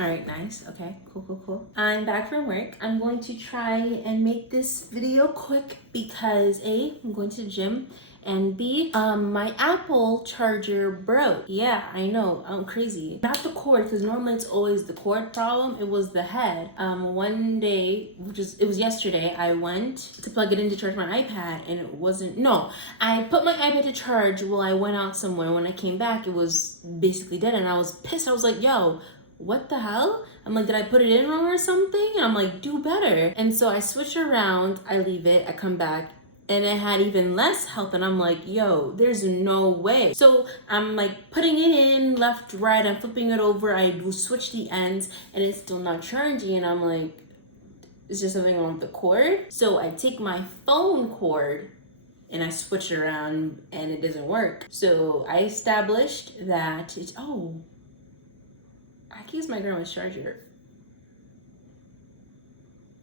All right, nice. Okay, cool. I'm back from work. I'm going to try and make this video quick because A, I'm going to the gym, and B, my Apple charger broke. Yeah, I know, I'm crazy. Not the cord, because normally it's always the cord problem. It was the head. One day, it was yesterday, I went to plug it in to charge my iPad, and it wasn't. No, I put my iPad to charge while I went out somewhere. When I came back, it was basically dead, and I was pissed. I was like, yo, what the hell? I'm like, did I put it in wrong or something? And I'm like, do better. And so I switch around, I leave it, I come back, and it had even less health. And I'm like, yo, there's no way. So I'm like putting it in left, right, I'm flipping it over, I switch the ends, and it's still not charging. And I'm like, is there something wrong with the cord? So I take my phone cord and I switch it around and it doesn't work. So I established that it's, oh, I can use my grandma's charger.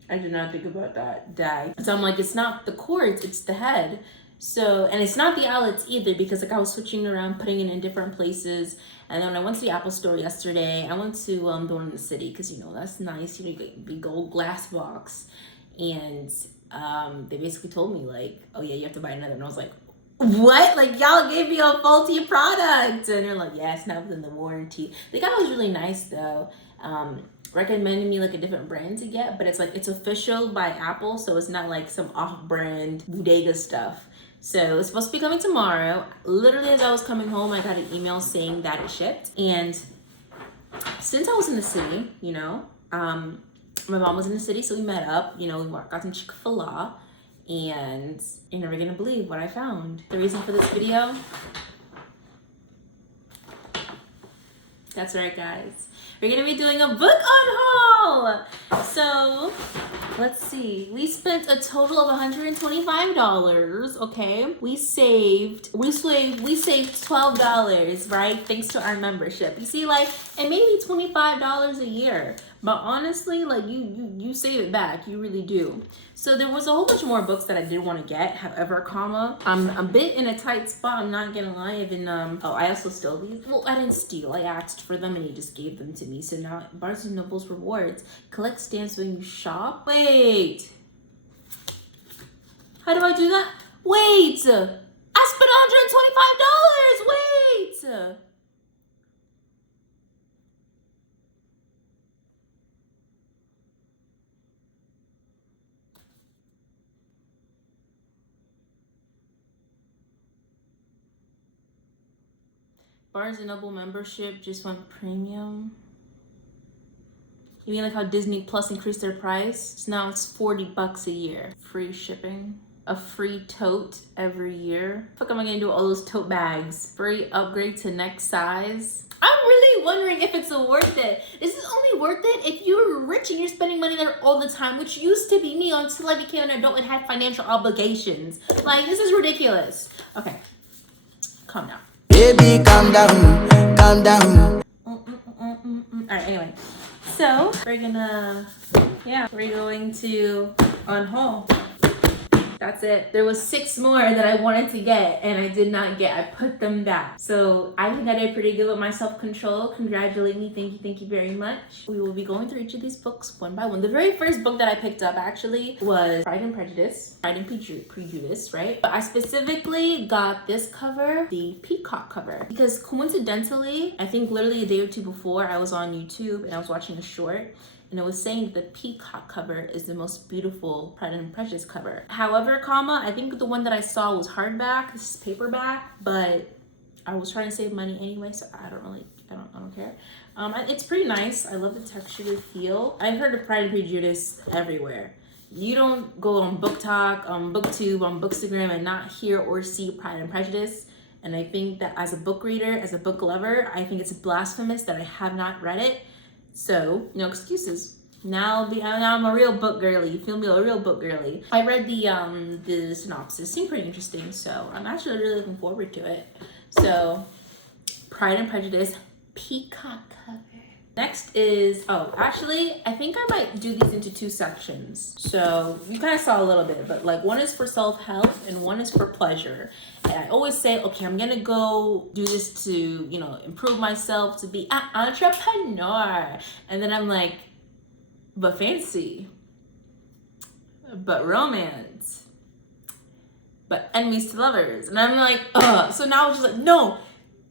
I did not think about that. Die. So I'm like, it's not the cords, it's the head. So, and it's not the outlets either, because like I was switching around, putting it in different places. And then when I went to the Apple store yesterday, I went to the one in the city, because you know, that's nice. You know, you get a big old glass box. And they basically told me like, oh yeah, you have to buy another. And I was like, what? Like, y'all gave me a faulty product. And they're like, yeah, it's not within the warranty. The guy was really nice though. Recommended me like a different brand to get, but it's like, it's official by Apple, so it's not like some off-brand bodega stuff. So it's supposed to be coming tomorrow. Literally as I was coming home, I got an email saying that it shipped. And since I was in the city, you know, my mom was in the city, so we met up, you know, we got some Chick-fil-A. And you're never gonna believe what I found. The reason for this video, that's right guys, we're gonna be doing a book on haul. So let's see, we spent a total of $125. Okay, we saved $12, right, thanks to our membership. You see, like, and maybe $25 a year, but honestly, like, you save it back, you really do. So there was a whole bunch more books that I did want to get. However, I'm a bit in a tight spot, I'm not gonna lie. Even oh, I also stole these. Well, I didn't steal, I asked for them and he just gave them to me. So now Barnes & Noble's rewards, collect stamps when you shop. Wait, how do I do that? Wait, I spent $125. Wait, Barnes & Noble membership just went premium. You mean like how Disney Plus increased their price? So now it's $40 a year. Free shipping. A free tote every year. Fuck am I gonna do all those tote bags? Free upgrade to next size. I'm really wondering if it's worth it. Is this only worth it if you're rich and you're spending money there all the time, which used to be me until I became an adult and had financial obligations. Like, this is ridiculous. Okay, calm down. Baby, calm down, calm down. All right, anyway. So we're going to unhaul. That's it. There was 6 more that I wanted to get and I did not get. I put them back. So I think I did pretty good with my self-control. Congratulate me. Thank you very much. We will be going through each of these books one by one. The very first book that I picked up actually was Pride and Prejudice. Pride and Prejudice, right? But I specifically got this cover, the peacock cover, because coincidentally, I think literally a day or two before, I was on YouTube and I was watching a short, and it was saying that the peacock cover is the most beautiful Pride and Prejudice cover. However, I think the one that I saw was hardback. This is paperback, but I was trying to save money anyway, so I don't care. It's pretty nice. I love the texture, the feel. I've heard of Pride and Prejudice everywhere. You don't go on Book Talk, on BookTube, on Bookstagram and not hear or see Pride and Prejudice. And I think that as a book reader, as a book lover, I think it's blasphemous that I have not read it. So, no excuses. Now I'm a real book girly. You feel me? A real book girly. I read the synopsis. Seemed pretty interesting, so I'm actually really looking forward to it. So, Pride and Prejudice peacock cover. Next is, oh, actually, I think I might do these into 2 sections. So you kind of saw a little bit, but like one is for self-help and one is for pleasure. And I always say, okay, I'm gonna go do this to, you know, improve myself, to be an entrepreneur. And then I'm like, but fancy, but romance, but enemies to lovers. And I'm like, ugh. So now it's just like, no,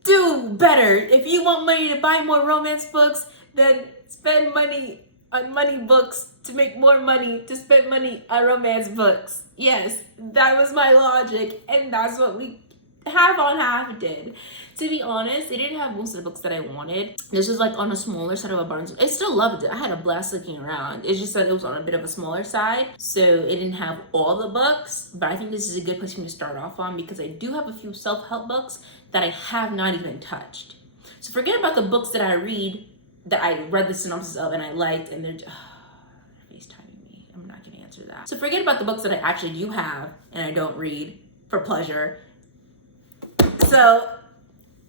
do better. If you want money to buy more romance books, then spend money on money books to make more money to spend money on romance books. Yes, that was my logic, and that's what we half on half did. To be honest, they didn't have most of the books that I wanted. This was like on a smaller side of a Barnes. I still loved it. I had a blast looking around. It's just that it was on a bit of a smaller side, so it didn't have all the books. But I think this is a good place for me to start off on because I do have a few self-help books that I have not even touched. So forget about the books that I read the synopsis of and I liked, and they're FaceTiming me. I'm not gonna answer that. So forget about the books that I actually do have and I don't read for pleasure. So,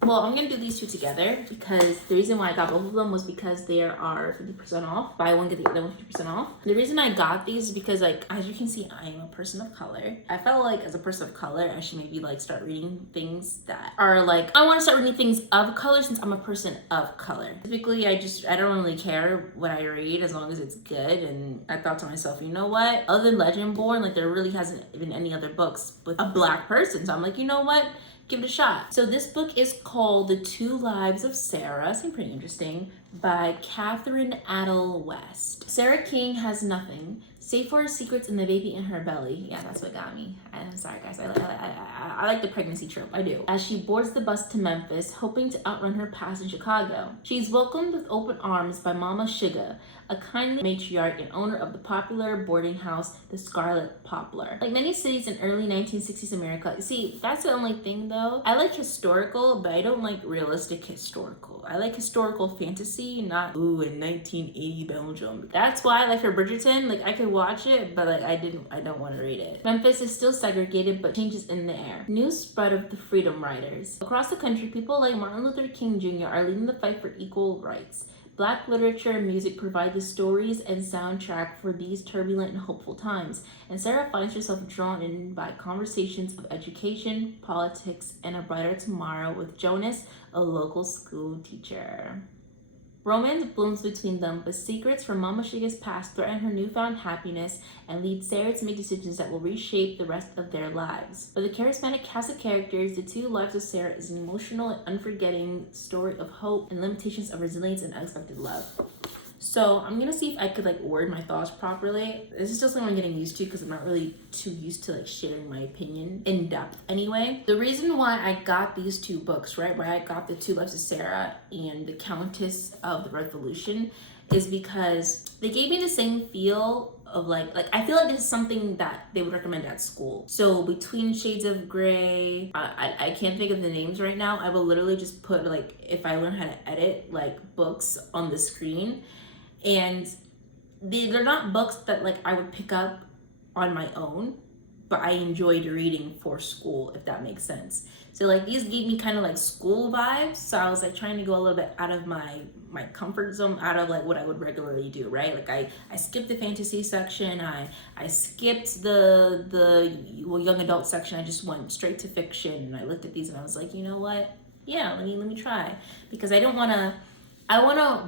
well, I'm gonna do these 2 together because the reason why I got both of them was because they are 50% off. Buy one, get the other one 50% off. The reason I got these is because, like, as you can see, I am a person of color. I felt like as a person of color, I should maybe like start reading things that are like, I want to start reading things of color since I'm a person of color. Typically, I don't really care what I read as long as it's good. And I thought to myself, you know what? Other than Legendborn, like there really hasn't been any other books with a black person. So I'm like, you know what? Give it a shot. So this book is called The 2 Lives of Sarah, seems pretty interesting, by Catherine Adel West. Sarah King has nothing, save for her secrets and the baby in her belly. Yeah, that's what got me. I'm sorry, guys. I like the pregnancy trope. I do. As she boards the bus to Memphis, hoping to outrun her past in Chicago. She's welcomed with open arms by Mama Shiga, a kindly matriarch and owner of the popular boarding house, the Scarlet Poplar. Like many cities in early 1960s America, see, that's the only thing though. I like historical, but I don't like realistic historical. I like historical fantasy, not, ooh, in 1980 Belgium. That's why, like for Bridgerton, like I could watch it, but like I don't want to read it. Memphis is still segregated, but change is in the air. News spread of the Freedom Riders. Across the country, people like Martin Luther King Jr. are leading the fight for equal rights. Black literature and music provide the stories and soundtrack for these turbulent and hopeful times, and Sarah finds herself drawn in by conversations of education, politics, and a brighter tomorrow with Jonas, a local school teacher. Romance blooms between them, but secrets from Mama Shiga's past threaten her newfound happiness and lead Sarah to make decisions that will reshape the rest of their lives. With a charismatic cast of characters, The 2 Lives of Sarah is an emotional and unforgetting story of hope and limitations of resilience and unexpected love. So I'm gonna see if I could like word my thoughts properly. This is still something I'm getting used to because I'm not really too used to like sharing my opinion in depth anyway. The reason why I got these 2 books, right, where I got The 2 Lives of Sarah and The Countess of the Revolution, is because they gave me the same feel of like I feel like this is something that they would recommend at school. So between Shades of Grey, I can't think of the names right now. I will literally just put like, if I learn how to edit like books on the screen. And they're not books that like I would pick up on my own, but I enjoyed reading for school, if that makes sense. So like these gave me kind of like school vibes. So I was like trying to go a little bit out of my comfort zone, out of like what I would regularly do, right? Like I skipped the fantasy section, I skipped the young adult section. I just went straight to fiction, and I looked at these and I was like, you know what? Yeah, let me try, because I want to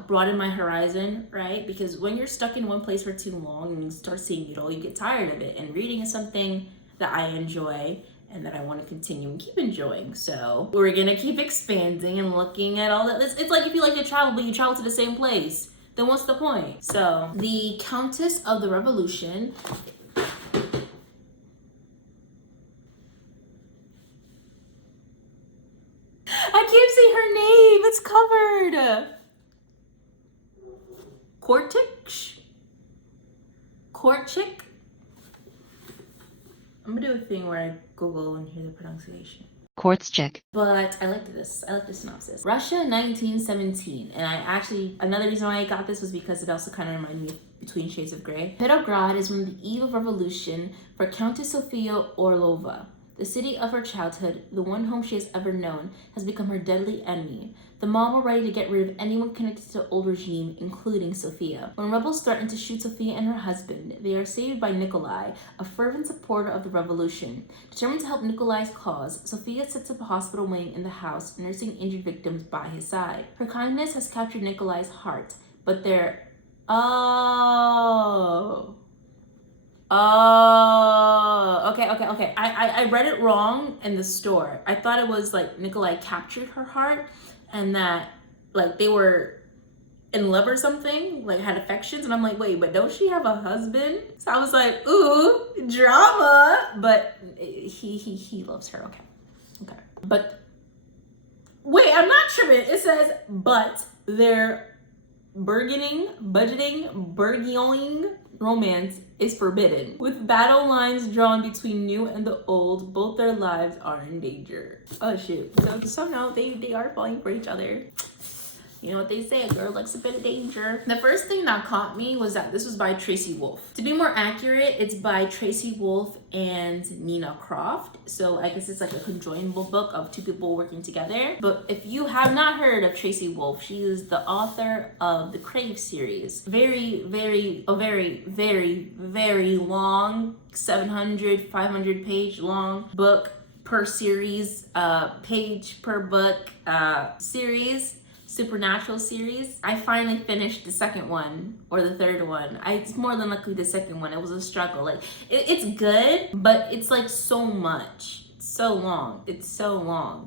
broaden my horizon, right? Because when you're stuck in one place for too long and you start seeing it all, you get tired of it. And reading is something that I enjoy and that I want to continue and keep enjoying. So we're gonna keep expanding and looking at all that. It's like if you like to travel, but you travel to the same place, then what's the point? So The Countess of the Revolution. I can't see her name, it's covered. Korchik? I'm gonna do a thing where I Google and hear the pronunciation. Korchik. But I like the synopsis. Russia 1917. And another reason why I got this was because it also kind of reminded me of Between Shades of Grey. Petrograd is on the eve of revolution for Countess Sofia Orlova, The city of her childhood, the one home she has ever known, has become her deadly enemy. The mob are ready to get rid of anyone connected to the old regime, including Sophia. When rebels threaten to shoot Sophia and her husband, they are saved by Nikolai, a fervent supporter of the revolution. Determined to help Nikolai's cause, Sophia sets up a hospital wing in the house, nursing injured victims by his side. Her kindness has captured Nikolai's heart, but they're... Oh, okay. I read it wrong in the store. I thought it was like Nikolai captured her heart and that like they were in love or something, like had affections. And I'm like, wait, but don't she have a husband? So I was like, ooh, drama. But he loves her. Okay. But wait, I'm not tripping. It says, but their burgeoning romance is forbidden. With battle lines drawn between new and the old, both their lives are in danger. Oh shoot. So no, they are falling for each other. You know what they say, a girl likes a bit of danger. The first thing that caught me was that this was by Tracy Wolff. To be more accurate, it's by Tracy Wolff and Nina Croft. So I guess it's like a conjoinable book of two people working together. But if you have not heard of Tracy Wolff, she is the author of the Crave series. Very long, 700, 500 page long book per series, page per book series. Supernatural series. I finally finished the second one or the third one. It's more than likely the second one. It was a struggle. Like it's good, but it's like so much. It's so long.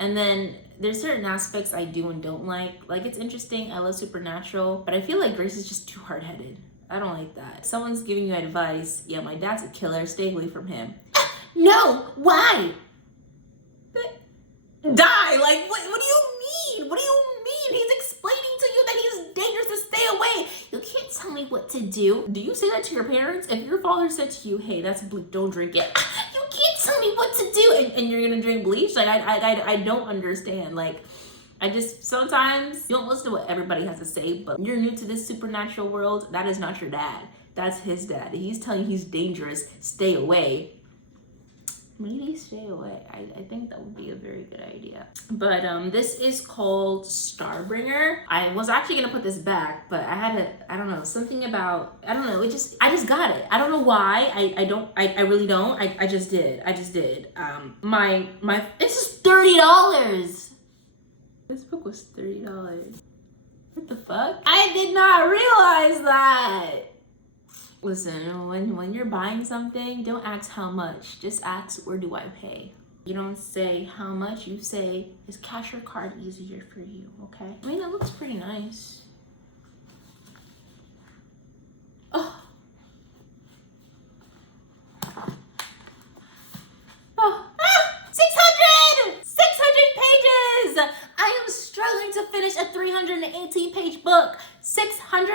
And then there's certain aspects I do and don't like. Like it's interesting. I love Supernatural, but I feel like Grace is just too hard-headed. I don't like that. If someone's giving you advice, yeah, my dad's a killer, stay away from him. No, why? Die. Like what do you mean? What do you mean? He's explaining to you that he's dangerous to stay away. You can't tell me what to do. Do you say that to your parents? If your father said to you, hey, that's bleach, don't drink it. You can't tell me what to do. And you're gonna drink bleach? Like I don't understand. Like I just sometimes you don't listen to what everybody has to say, but you're new to this supernatural world. That is not your dad. That's his dad. He's telling you he's dangerous. Stay away. Maybe stay away. I think that would be a very good idea. But this is called Starbringer. I was actually gonna put this back, but I had I don't know, something about, I don't know, I just got it. I don't know why. I really don't. I just did. My this is $30. This book was $30. What the fuck? I did not realize that. Listen, when you're buying something, don't ask how much. Just ask, where do I pay? You don't say how much, you say, is cash or card easier for you, okay? I mean, it looks pretty nice. Oh. 600 pages! I am struggling to finish a 318-page book. 600?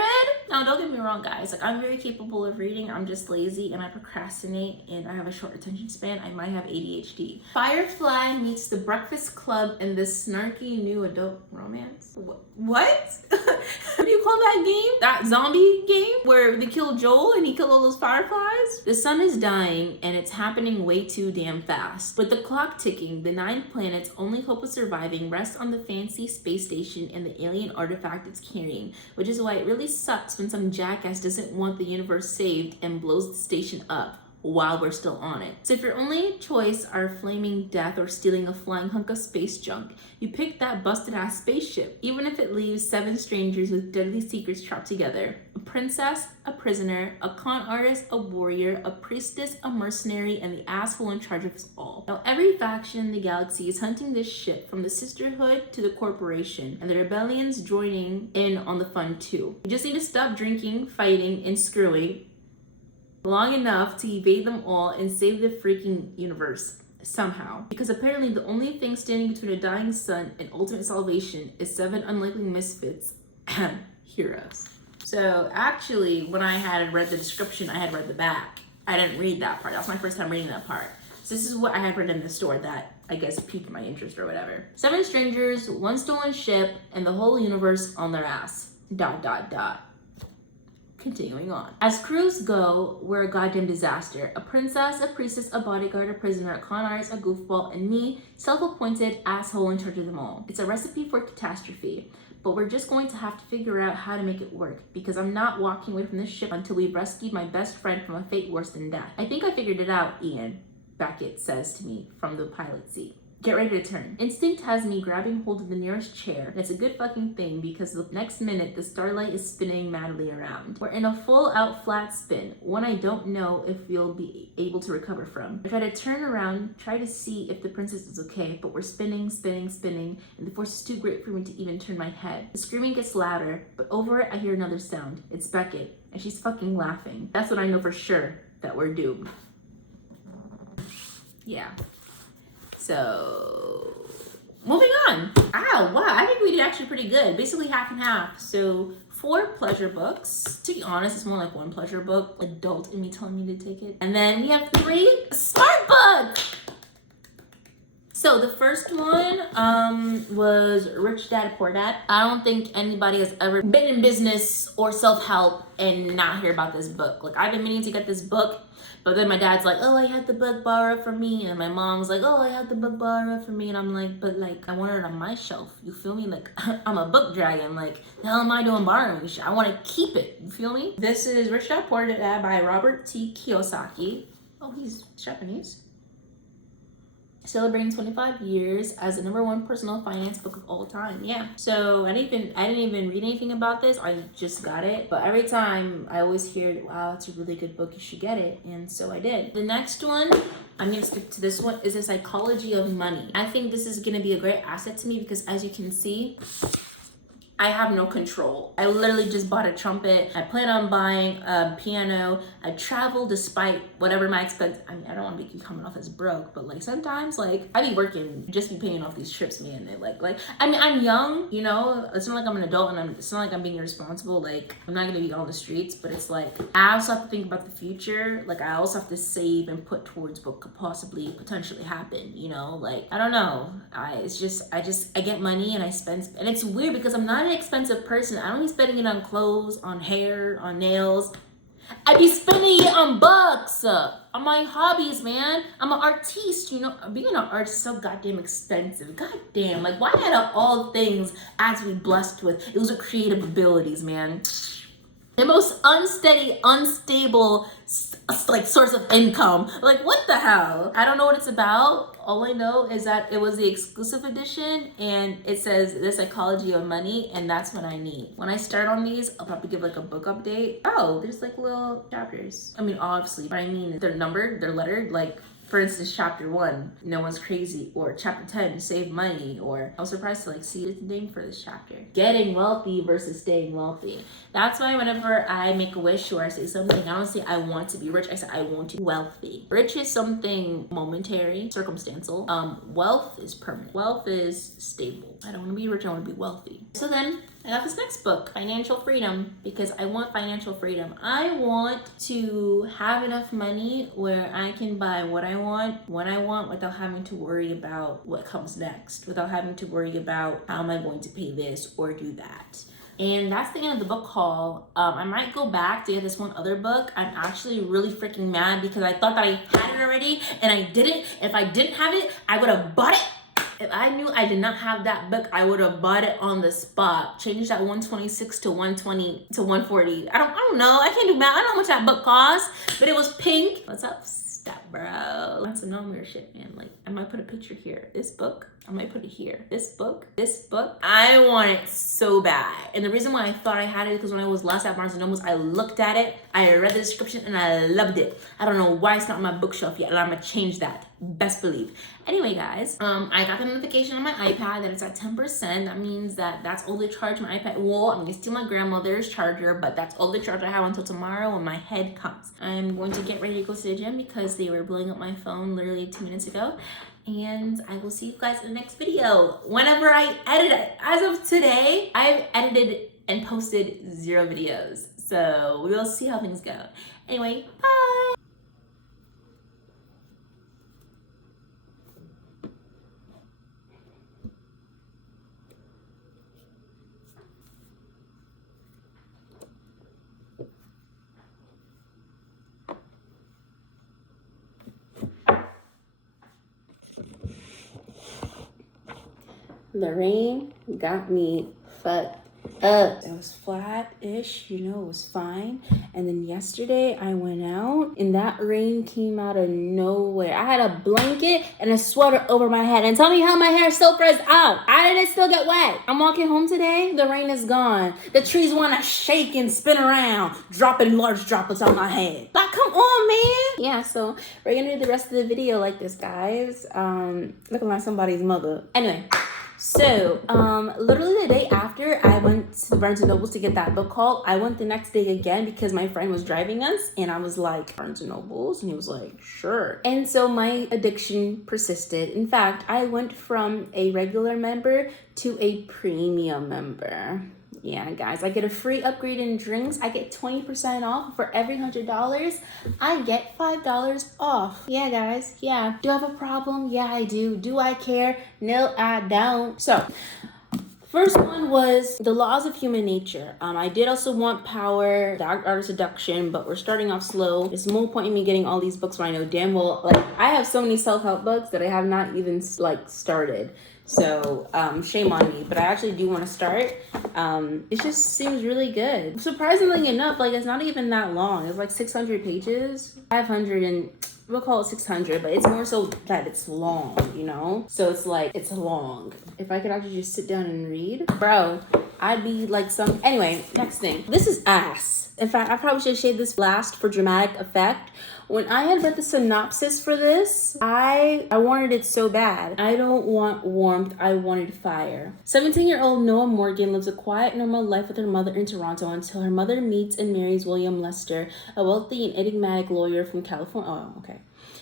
Now, don't get me wrong, guys. Like, I'm very capable of reading. I'm just lazy and I procrastinate and I have a short attention span. I might have ADHD. Firefly meets The Breakfast Club in this snarky new adult romance. What? What do you call that game? That zombie game where they kill Joel and he killed all those fireflies? The sun is dying and it's happening way too damn fast. With the clock ticking, the 9 planets' only hope of surviving rests on the fancy space station and the alien artifact it's carrying, which is why it really sucks when some jackass doesn't want the universe saved and blows the station up while we're still on it. So if your only choice are flaming death or stealing a flying hunk of space junk, you pick that busted ass spaceship, even if it leaves 7 strangers with deadly secrets trapped together. A princess, a prisoner, a con artist, a warrior, a priestess, a mercenary, and the asshole in charge of us all. Now every faction in the galaxy is hunting this ship, from the sisterhood to the corporation, and the rebellion's joining in on the fun too. You just need to stop drinking, fighting, and screwing long enough to evade them all and save the freaking universe somehow. Because apparently the only thing standing between a dying sun and ultimate salvation is 7 unlikely misfits heroes. So actually, when I had read the description, I had read the back. I didn't read that part. That was my first time reading that part. So this is what I had read in the store that I guess piqued my interest or whatever. 7 strangers, 1 stolen ship, and the whole universe on their ass. ... Continuing on. As crews go, we're a goddamn disaster. A princess, a priestess, a bodyguard, a prisoner, a con artist, a goofball, and me, self-appointed asshole in charge of them all. It's a recipe for catastrophe. But we're just going to have to figure out how to make it work, because I'm not walking away from this ship until we've rescued my best friend from a fate worse than death. I think I figured it out, Ian, Beckett says to me from the pilot seat. Get ready to turn. Instinct has me grabbing hold of the nearest chair. And it's a good fucking thing, because the next minute the starlight is spinning madly around. We're in a full out flat spin, one I don't know if we'll be able to recover from. I try to turn around, try to see if the princess is okay, but we're spinning, and the force is too great for me to even turn my head. The screaming gets louder, but over it I hear another sound. It's Beckett, and she's fucking laughing. That's when I know for sure that we're doomed. Yeah. So, moving on. Wow, I think we did actually pretty good. Basically half and half. So, 4 pleasure books. To be honest, it's more like 1 pleasure book. Adult in me telling me to take it. And then we have 3 smart books. So the first one was Rich Dad Poor Dad. I don't think anybody has ever been in business or self-help and not hear about this book. Like, I've been meaning to get this book, but then my dad's like, oh, I had the book borrowed from me. And my mom's like, oh, I had the book borrowed from me. And I'm like, but like, I want it on my shelf. You feel me? Like, I'm a book dragon. Like, the hell am I doing borrowing shit? I want to keep it. You feel me? This is Rich Dad Poor Dad by Robert T. Kiyosaki. Oh, he's Japanese. Celebrating 25 years as the #1 personal finance book of all time. Yeah. So I didn't even read anything about this. I just got it. But every time I always hear, wow, it's a really good book, you should get it. And so I did. The next one, I'm gonna stick to this one, is The Psychology of Money. I think this is gonna be a great asset to me because, as you can see, I have no control. I literally just bought a trumpet. I plan on buying a piano. I travel despite whatever my expense. I mean, I don't want to make you coming off as broke, but like sometimes, like I be working, just be paying off these trips, man. And like I mean, I'm young, you know. It's not like I'm an adult, and it's not like I'm being irresponsible. Like, I'm not gonna be on the streets, but it's like I also have to think about the future. Like, I also have to save and put towards what could possibly potentially happen. You know, like I don't know. I get money and I spend, and it's weird because I'm not an expensive person. I don't be spending it on clothes, on hair, on nails. I be spending it on books, on my hobbies, man. I'm an artiste, you know. Being an artist is so goddamn expensive. Goddamn, like why out of all things I had to be blessed with? It was with creative abilities, man. The most unstable like source of income. Like, what the hell? I don't know what it's about. All I know is that it was the exclusive edition and it says The Psychology of Money, and that's what I need. When I start on these, I'll probably give like a book update. Oh, there's like little chapters. I mean, obviously, but I mean, they're numbered, they're lettered. Like, for instance, chapter 1, no one's crazy, or chapter 10, save money, or I was surprised to like see the name for this chapter. Getting wealthy versus staying wealthy. That's why whenever I make a wish or I say something, I don't say I want to be rich, I say I want to be wealthy. Rich is something momentary, circumstantial. Wealth is permanent. Wealth is stable. I don't want to be rich, I want to be wealthy. So then I got this next book, Financial Freedom, because I want financial freedom. I want to have enough money where I can buy what I want, when I want, without having to worry about what comes next, without having to worry about how am I going to pay this or do that. And that's the end of the book haul. I might go back to get this one other book. I'm actually really freaking mad because I thought that I had it already and I didn't. If I didn't have it, I would have bought it. If I knew I did not have that book, I would have bought it on the spot. Changed that 126 to 120 to 140. I don't know. I can't do math. I don't know how much that book cost, but it was pink. What's up, step bro? That's some no shit, man. Like, I might put a picture here. This book, I might put it here. This book. I want it so bad. And the reason why I thought I had it is because when I was last at Barnes & Noble, I looked at it, I read the description, and I loved it. I don't know why it's not on my bookshelf yet, and I'm gonna change that. Best believe. Anyway, guys, I got the notification on my iPad that it's at 10%. That means that that's all they charge my iPad. Well, I'm gonna steal my grandmother's charger, but that's all the charge I have until tomorrow when my head comes. I'm going to get ready to go to the gym because they were blowing up my phone literally 2 minutes ago. And I will see you guys in the next video. Whenever I edit it. As of today, I've edited and posted 0 videos. So we'll see how things go. Anyway, bye. The rain got me fucked up. It was flat-ish, you know, it was fine. And then yesterday I went out and that rain came out of nowhere. I had a blanket and a sweater over my head. And tell me how my hair still frizz out. How did it still get wet? I'm walking home today, the rain is gone. The trees want to shake and spin around, dropping large droplets on my head. Like, come on, man. Yeah, so we're gonna do the rest of the video like this, guys. Looking like somebody's mother. Anyway. So, literally the day after I went to Barnes & Noble to get that book haul, I went the next day again because my friend was driving us and I was like, Barnes & Noble's? And he was like, sure. And so my addiction persisted. In fact, I went from a regular member to a premium member. Yeah, guys, I get a free upgrade in drinks. I get 20% off for every $100. I get $5 off. Yeah, guys. Yeah. Do I have a problem? Yeah, I do. Do I care? No, I don't. So, first one was The Laws of Human Nature. I did also want Power, The Art of Seduction, but we're starting off slow. There's no point in me getting all these books when I know damn well, like, I have so many self-help books that I have not even, like, started. So, shame on me, but I actually do want to start. It just seems really good. Surprisingly enough, like, it's not even that long. It's like 600 pages, 500 and we'll call it 600, but it's more so that it's long, you know? So it's like, it's long. If I could actually just sit down and read, bro, I'd be like some, anyway, next thing. This is ass. In fact, I probably should shade this last for dramatic effect. When I had read the synopsis for this, I wanted it so bad. I don't want warmth, I wanted fire. 17-year-old Noah Morgan lives a quiet, normal life with her mother in Toronto until her mother meets and marries William Lester, a wealthy and enigmatic lawyer from California. Oh, okay.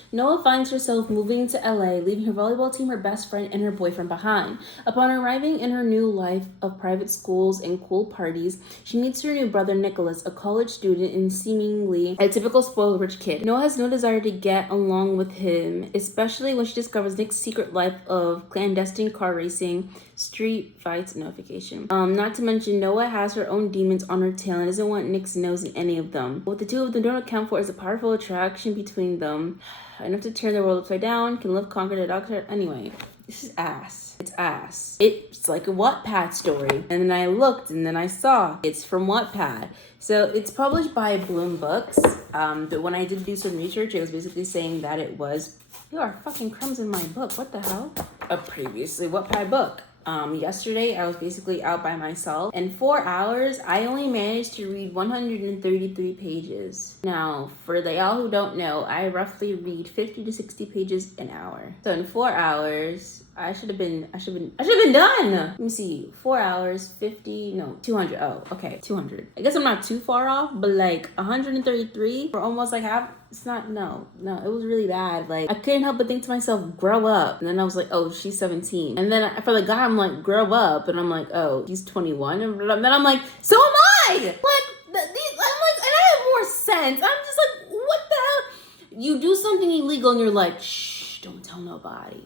Noah finds herself moving to LA, leaving her volleyball team, her best friend, and her boyfriend behind. Upon arriving in her new life of private schools and cool parties, she meets her new brother Nicholas, a college student and seemingly a typical spoiled rich kid. Noah has no desire to get along with him, especially when she discovers Nick's secret life of clandestine car racing, street fights, notification. Not to mention Noah has her own demons on her tail and doesn't want Nick's nose in any of them. What the two of them don't account for is a powerful attraction between them. Enough to turn the world upside down, can live, conquer the doctor. Anyway, this is ass. It's ass. It's like a Wattpad story. And then I looked and then I saw it's from Wattpad. So it's published by Bloom Books. But when I did do some research, it was basically saying that it was, there are fucking crumbs in my book. What the hell? A previously Wattpad book. Yesterday I was basically out by myself. In 4 hours, I only managed to read 133 pages. Now, for y'all who don't know, I roughly read 50 to 60 pages an hour. So in 4 hours, I should have been done. Let me see, 4 hours, 200. Oh, okay, 200. I guess I'm not too far off, but like 133 for almost like half. It's not, no, it was really bad. Like, I couldn't help but think to myself, grow up. And then I was like, oh, she's 17. And then for the guy, I'm like, grow up. And I'm like, oh, he's 21. And then I'm like, so am I. Like, I'm like, and I have more sense. I'm just like, what the hell? You do something illegal and you're like, shh, don't tell nobody.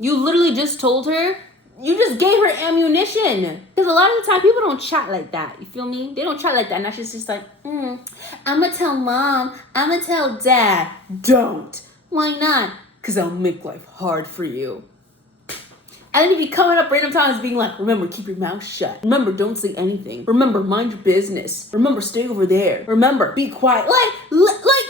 You literally just told her. You just gave her ammunition. Because a lot of the time, people don't chat like that. You feel me? They don't chat like that. And that's just like, I'm going to tell mom. I'm going to tell dad. Don't. Why not? Because I'll make life hard for you. And then you be coming up random times being like, remember, keep your mouth shut. Remember, don't say anything. Remember, mind your business. Remember, stay over there. Remember, be quiet. Like,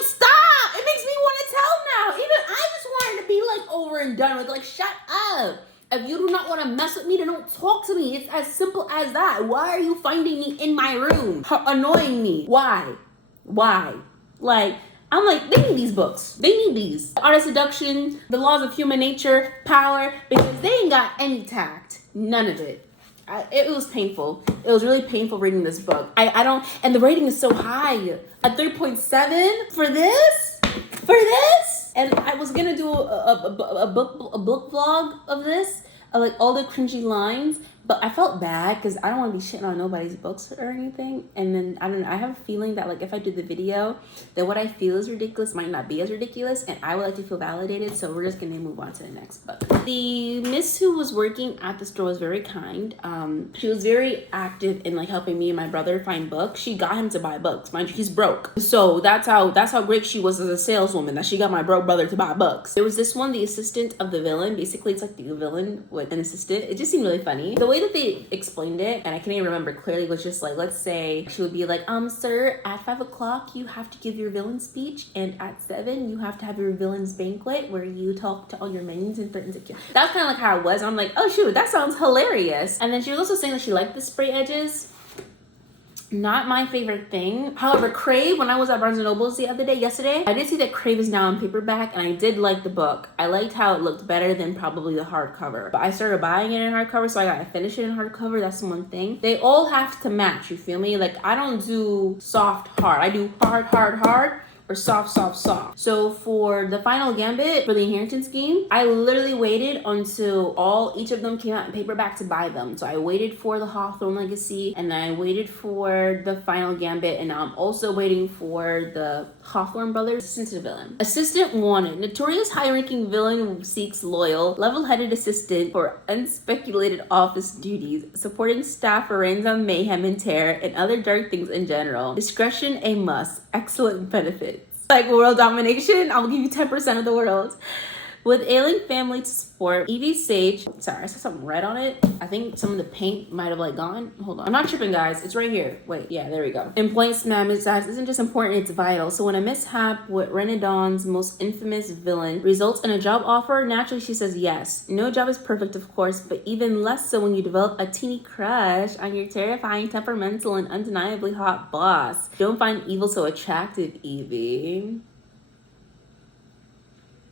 stop. It makes me want to tell now. Even I just wanted to be like over and done with. Like, shut up. If you do not want to mess with me, then don't talk to me. It's as simple as that. Why are you finding me in my room? Annoying me. Why? Like, I'm like, they need these books. They need these. Art of Seduction, The Laws of Human Nature, Power, because they ain't got any tact. None of it. It was painful. It was really painful reading this book. I don't, and the rating is so high. A 3.7 for this? And I was gonna do a book vlog of this, like all the cringy lines, But I felt bad because I don't want to be shitting on nobody's books or anything. And then I don't know, I have a feeling that like if I do the video, that what I feel is ridiculous might not be as ridiculous, and I would like to feel validated. So we're just gonna move on to the next book. The miss who was working at the store was very kind. She was very active in like helping me and my brother find books. She got him to buy books. Mind you, he's broke. So that's how great she was as a saleswoman, that she got my broke brother to buy books. There was this one, the assistant of the villain. Basically, it's like the villain with an assistant. It just seemed really funny. The way that they explained it, and I can't even remember clearly, was just like, let's say she would be like, sir, at 5 o'clock you have to give your villain speech, and at 7 you have to have your villain's banquet where you talk to all your minions and threaten to kill. That's kind of like how it was. I'm like, oh shoot, that sounds hilarious. And then she was also saying that she liked the spray edges. Not my favorite thing. However, Crave, when I was at Barnes & Noble's yesterday, I did see that Crave is now in paperback, and I did like the book. I liked how it looked better than probably the hardcover. But I started buying it in hardcover, so I gotta finish it in hardcover. That's one thing. They all have to match, you feel me? Like, I don't do soft, hard. I do hard, or soft. So for the Final Gambit, for the Inheritance Scheme, I literally waited until each of them came out in paperback to buy them. So I waited for the Hawthorne Legacy, and then I waited for the Final Gambit, and now I'm also waiting for the Hawthorne Brothers, Assistant to the Villain. Assistant wanted. Notorious high-ranking villain seeks loyal, level-headed assistant for unspeculated office duties, supporting staff for reigns of mayhem and terror, and other dark things in general. Discretion a must. Excellent benefits. Like world domination, I'll give you 10% of the world. With ailing family to support, Evie Sage, sorry, I saw something red on it. I think some of the paint might have like gone. Hold on. I'm not tripping, guys. It's right here. Wait, yeah, there we go. Employment size isn't just important, it's vital. So when a mishap with Renadon's most infamous villain results in a job offer, naturally she says yes. No job is perfect, of course, but even less so when you develop a teeny crush on your terrifying, temperamental, and undeniably hot boss. Don't find evil so attractive, Evie.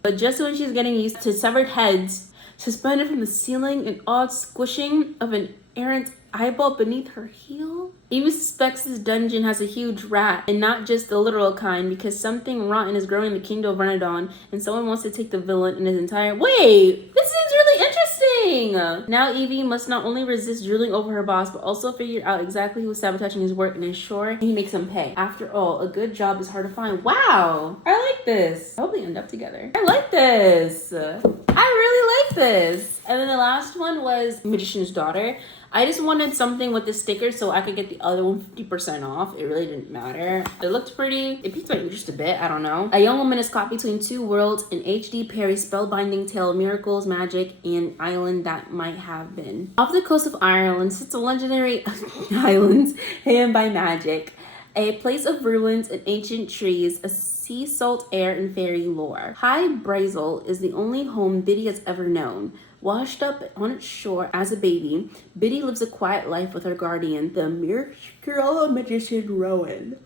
But just when she's getting used to severed heads suspended from the ceiling, an odd squishing of an errant eyeball beneath her heel, Evie suspects this dungeon has a huge rat, and not just the literal kind, because something rotten is growing in the kingdom of Renadon, and someone wants to take the villain and his entire— Wait! This seems really interesting! Now Evie must not only resist drooling over her boss, but also figure out exactly who is sabotaging his work and ensure he makes him pay. After all, a good job is hard to find. Wow! I like this. I hope they end up together. I like this. I really like this. And then the last one was Magician's Daughter. I just wanted something with the sticker so I could get the other one 50% off. It really didn't matter. It looked pretty. It piqued my interest a bit. I don't know. A young woman is caught between two worlds, an H.D. Perry spellbinding tale of miracles, magic, and island that might have been. Off the coast of Ireland sits a legendary island hidden by magic. A place of ruins and ancient trees, a sea salt air, and fairy lore. High Brazel is the only home Biddy has ever known. Washed up on its shore as a baby, Biddy lives a quiet life with her guardian, the miracle magician Rowan.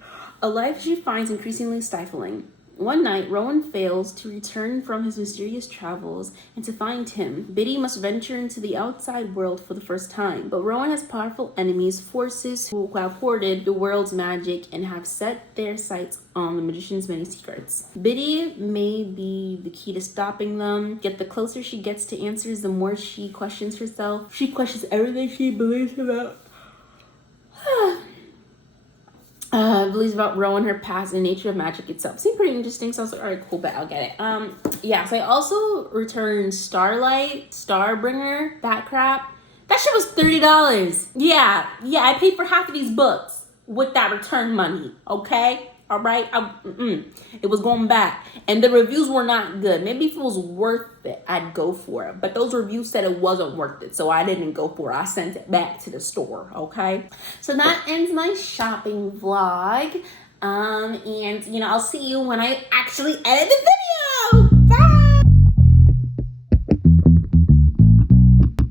A life she finds increasingly stifling. One night, Rowan fails to return from his mysterious travels, and to find him, Biddy must venture into the outside world for the first time. But Rowan has powerful enemies, forces who have hoarded the world's magic and have set their sights on the magician's many secrets. Biddy may be the key to stopping them, yet the closer she gets to answers, the more she questions herself. She questions everything she believes about. Believes about Rowan, her past, and nature of magic itself. Seemed pretty interesting, so I was like, alright, cool, but I'll get it. Yeah, so I also returned Starlight, Starbringer, that crap. That shit was $30. Yeah, I paid for half of these books with that return money, okay? Alright? It was going back. And the reviews were not good. Maybe if it was worth it, I'd go for it. But those reviews said it wasn't worth it, so I didn't go for it. I sent it back to the store, okay? So that ends my shopping vlog. And, I'll see you when I actually edit the video.